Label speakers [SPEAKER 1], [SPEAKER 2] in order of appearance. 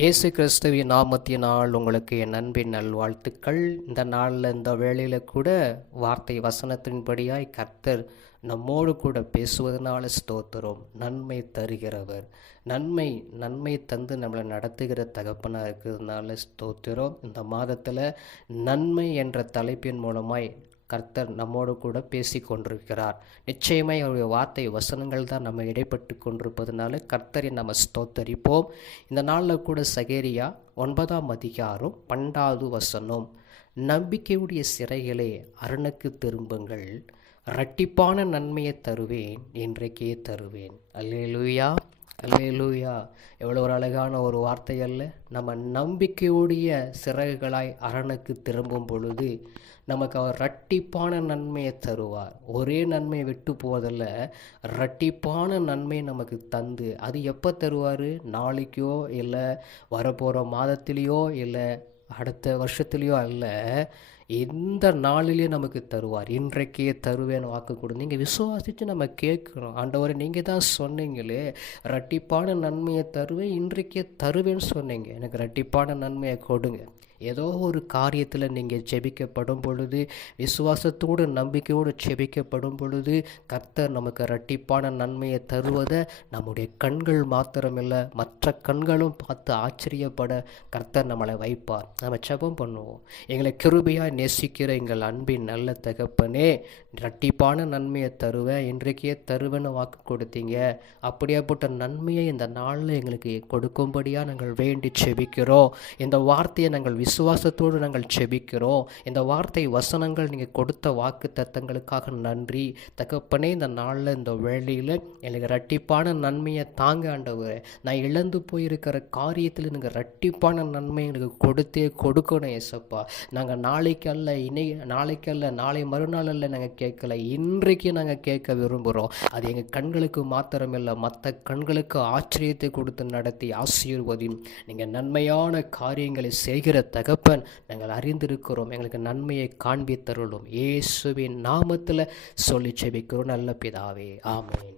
[SPEAKER 1] இயேசு கிறிஸ்துவின் நாமத்தினால் உங்களுக்கு என் அன்பின் நல்வாழ்த்துக்கள். இந்த நாளில் இந்த வேளையில் கூட வார்த்தை வசனத்தின்படியாய் கர்த்தர் நம்மோடு கூட பேசுவதனால ஸ்தோத்திரம். நன்மை தருகிறவர். நன்மை நன்மை தந்து நம்மளை நடத்துகிற தகப்பனாக இருக்கிறதுனால ஸ்தோத்திரம். இந்த மாதத்தில் நன்மை என்ற தலைப்பின் மூலமாய் கர்த்தர் நம்மோடு கூட பேசி கொண்டிருக்கிறார் நிச்சயமாக அவருடைய வார்த்தை வசனங்கள் தான் நம்ம இடைப்பட்டு கொண்டிருப்பதனால கர்த்தரை நம்ம ஸ்தோத்தரிப்போம். இந்த நாளில் கூட சகேரியா ஒன்பதாம் அதிகாரம் பன்னெண்டாவது வசனம். நம்பிக்கையுடைய சிறைகளே அருணுக்கு திரும்புங்கள். இரட்டிப்பான நன்மையை தருவேன் என்றைக்கே தருவேன். அல்லேலுயா. அல்லேலூயா. எவ்வளோ ஒரு அழகான ஒரு வார்த்தை அல்ல. நம்ம நம்பிக்கையுடைய சிறகுகளாய் அரணுக்கு திரும்பும் பொழுது நமக்கு அவர் ரட்டிப்பான நன்மையை தருவார். ஒரே நன்மையை விட்டு போவதில் ரட்டிப்பான நன்மை நமக்கு தந்து அது எப்போ தருவார்? நாளைக்கோ இல்லை வரப்போகிற மாதத்திலேயோ இல்லை அடுத்த வருஷத்துலேயோ அல்ல எந்த நாளிலே நமக்கு தருவார்? இன்றைக்கே தருவேன் வாக்கு கொடு நீங்கள் விசுவாசித்து நம்ம கேட்குறோம். ஆண்டவரை நீங்கள் தான் சொன்னீங்களே ரட்டிப்பான நன்மையை தருவேன் இன்றைக்கே தருவேன்னு சொன்னீங்க. எனக்கு ரட்டிப்பான நன்மையை கொடுங்க. ஏதோ ஒரு காரியத்தில் நீங்கள் ஜெபிக்கப்படும் பொழுது விசுவாசத்தோடு நம்பிக்கையோடு ஜெபிக்கப்படும் பொழுது கர்த்தர் நமக்கு ரட்டிப்பான நன்மையை தருவதை நம்முடைய கண்கள் மாத்திரமில்லை மற்ற கண்களும் பார்த்து ஆச்சரியப்பட கர்த்தர் நம்மளை வைப்பார். நம்ம ஜெபம் பண்ணுவோம். எங்களை கிருபையாக நேசிக்கிற எங்கள் அன்பின் நல்ல தகப்பனே ரட்டிப்பான நன்மையை தருவேன் இன்றைக்கே தருவேன்னு வாக்கு கொடுத்தீங்க. அப்படியாப்பட்ட நன்மையை இந்த நாளில் எங்களுக்கு கொடுக்கும்படியாக நாங்கள் வேண்டி செபிக்கிறோம். இந்த வார்த்தையை நாங்கள் விசுவாசத்தோடு நாங்கள் செபிக்கிறோம். இந்த வார்த்தை வசனங்கள் நீங்கள் கொடுத்த வாக்கு தத்தங்களுக்காக நன்றி. தகப்பனே இந்த நாளில் இந்த வேலையில் எனக்கு ரட்டிப்பான நன்மையை தாங்க ஆண்டவர். நான் இழந்து போயிருக்கிற காரியத்தில் எனக்கு ரட்டிப்பான நன்மை எங்களுக்கு கொடுத்தே கொடுக்கணும் ஏசப்பா. நாங்கள் நாளைக்கு அல்ல இனி நாளைக்கு அல்ல நாளை மறுநாள் அல்ல நாங்கள் கேட்கல. இன்றைக்கு நாங்கள் கேட்க விரும்புகிறோம் அது எங்கள் கண்களுக்கு மாத்திரமில்லை மற்ற கண்களுக்கு ஆச்சரியத்தை கொடுத்து நடத்தி ஆசீர்வதியும் நீங்கள் நன்மையான காரியங்களை செய்கிற தகப்பன் நாங்கள் அறிந்திருக்கிறோம். எங்களுக்கு நன்மையை காண்பித்தருளும். இயேசுவின் நாமத்தில் சொல்லி செபிக்கிறோம். நல்ல பிதாவே ஆமென்.